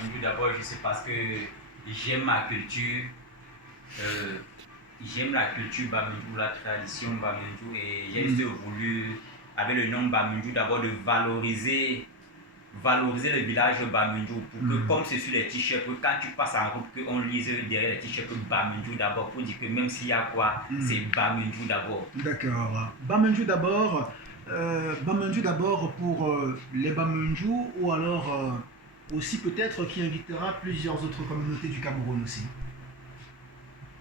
Bamindou, d'abord, juste parce que j'aime ma culture. J'aime la culture Bamindou, la tradition Bamindou, et j'ai juste voulu, avec le nom Bamindou, d'abord de valoriser le village Bamindou pour que, comme c'est sur les t-shirts, quand tu passes en route, qu'on lise derrière les t-shirts Bamindou d'abord, pour dire que même s'il y a quoi, c'est Bamindou d'abord. D'accord. Bamindou d'abord pour les Bamindou, ou alors aussi peut-être qui invitera plusieurs autres communautés du Cameroun aussi.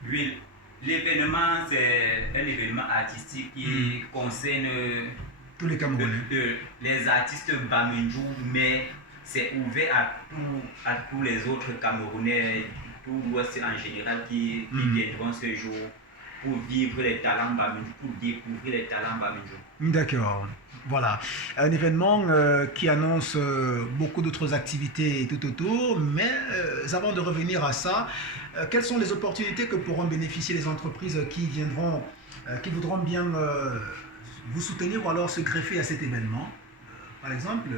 Oui, l'événement, c'est un événement artistique qui concerne Tous les Camerounais. les artistes Bamindou, mais c'est ouvert à tous les autres Camerounais, tout l'Ouest en général, qui viendront ce jour pour vivre les talents Bamindou, pour découvrir les talents Bamindou. D'accord. Voilà. Un événement qui annonce beaucoup d'autres activités tout autour, mais avant de revenir à ça, quelles sont les opportunités que pourront bénéficier les entreprises qui viendront, qui voudront bien vous soutenir ou alors se greffer à cet événement? Par exemple,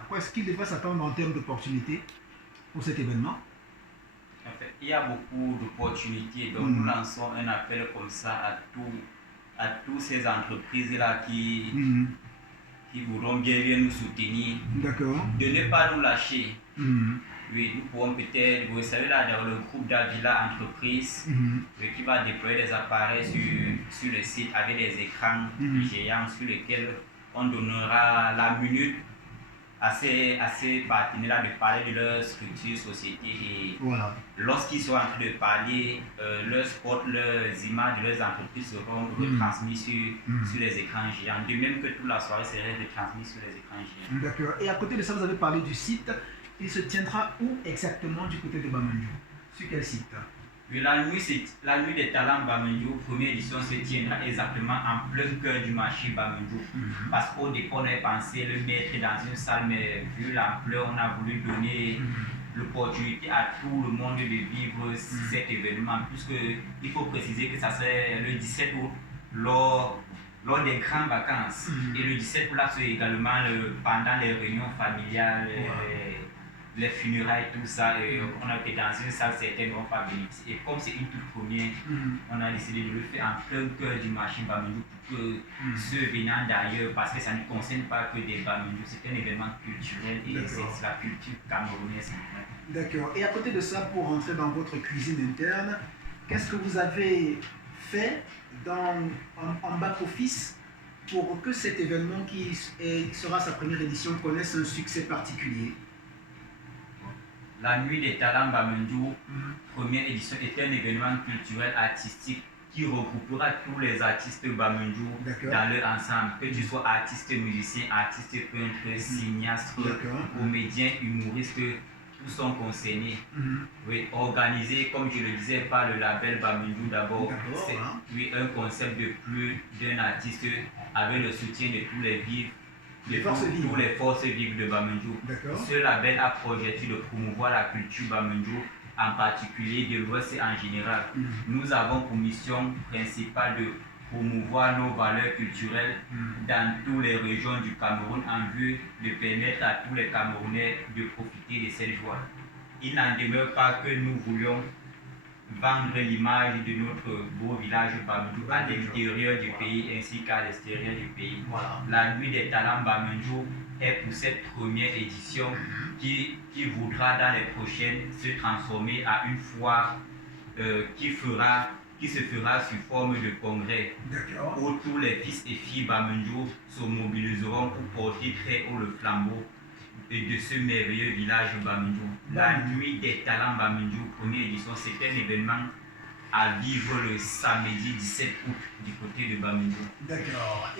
à quoi est-ce qu'ils devraient s'attendre en termes d'opportunités pour cet événement? En fait, il y a beaucoup d'opportunités, donc nous lançons un appel comme ça à toutes ces entreprises-là qui voudront bien nous soutenir. D'accord. De ne pas nous lâcher. Oui, nous pourrons peut-être, vous savez là, dans le groupe d'Avila Entreprise, qui va déployer des appareils sur le site avec des écrans géants sur lesquels on donnera la minute à ces partenaires de parler de leur structure, société, et lorsqu'ils sont en train de parler, leurs spots, leurs images de leurs entreprises seront retransmises sur les écrans géants, de même que toute la soirée serait retransmise sur les écrans géants. D'accord. Et à côté de ça, vous avez parlé du site. Il se tiendra où exactement du côté de Bamindou? Sur quel site? Oui, la nuit des talents Bamindou, première édition, se tiendra exactement en plein cœur du marché Bamindou. Parce qu'au départ, on avait pensé le mettre dans une salle, mais vu l'ampleur, on a voulu donner l'opportunité à tout le monde de vivre cet événement. Puisqu'il faut préciser que ça serait le 17 août, lors des grandes vacances. Et le 17 août, là, c'est également pendant les réunions familiales. Les funérailles, tout ça, on a été dans une salle, certaines n'ont pas bénéficié. Et comme c'est une toute première, on a décidé de le faire en plein cœur du marché Bamindou pour que ceux venant d'ailleurs, parce que ça ne concerne pas que des Bamindou, c'est un événement culturel et c'est la culture camerounaise. D'accord. Et à côté de ça, pour rentrer dans votre cuisine interne, qu'est-ce que vous avez fait en back-office pour que cet événement qui sera sa première édition connaisse un succès particulier? La nuit des talents Bamindou, première édition, est un événement culturel artistique qui regroupera tous les artistes Bamindou dans leur ensemble. Que tu sois artiste musicien, artiste peintre, cinéaste, comédien, humoriste, tous sont concernés. Oui, organisé, comme je le disais, par le label Bamindou d'abord. C'est un concept de plus d'un artiste avec le soutien de tous les vivres. Tous les forces vives de Bamindou. Ce label a projeté de promouvoir la culture Bamindou, en particulier de l'Ouest en général. Nous avons pour mission principale de promouvoir nos valeurs culturelles dans toutes les régions du Cameroun en vue de permettre à tous les Camerounais de profiter de cette joie. Il n'en demeure pas que nous voulions vendre l'image de notre beau village Bamindou à l'intérieur du pays ainsi qu'à l'extérieur du pays. La nuit des talents Bamindou est pour cette première édition qui voudra dans les prochaines se transformer à une foire qui se fera sous forme de congrès où tous les fils et filles Bamindou se mobiliseront pour porter très haut le flambeau de ce merveilleux village Bamindou. La nuit des talents Bamindou, première édition, c'est un événement à vivre le samedi 17 août du côté de Bamindou. D'accord.